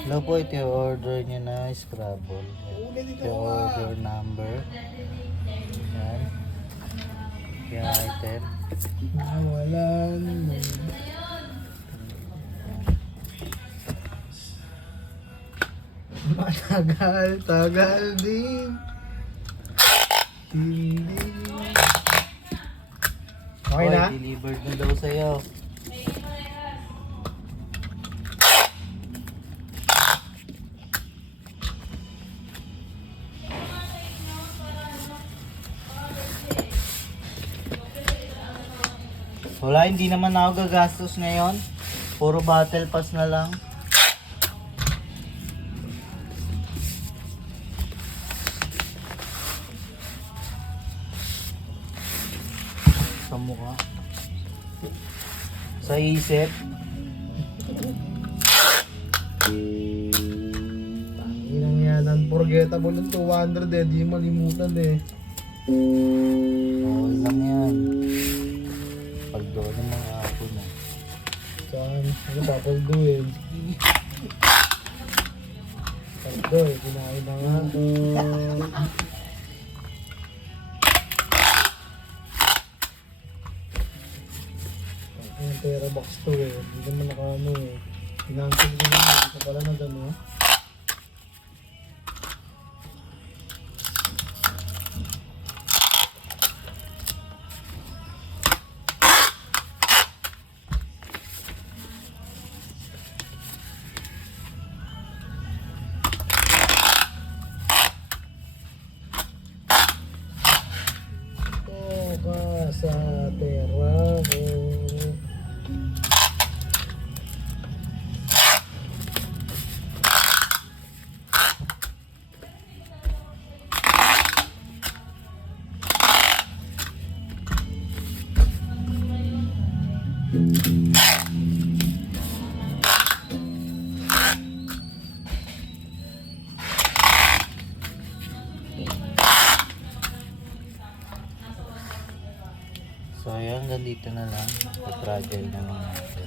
Hello po, ito yung order nyo na Scrabble. Ito yung order number. Yan. Yung item. Nawalan mo. Matagal din. Hindi. Okay na? Delivered na daw sa'yo. Wala, hindi naman ako gagastos ngayon. Puro battle pass na lang. Sa mukha. Sa isip. Inang yan, unforgettable yung 200 eh, di malimutan eh. Okay lang yan. Pag doon ng mga apo mo. Saan? Ano papalduin? Paldo eh, kinain na nga. Yung pera box to eh, hindi naman nakaano eh. Financial ko naman, hindi ko pala na gano'n. Sa pera ko. So ayan, ganito na lang. Pag-fragile na lang natin.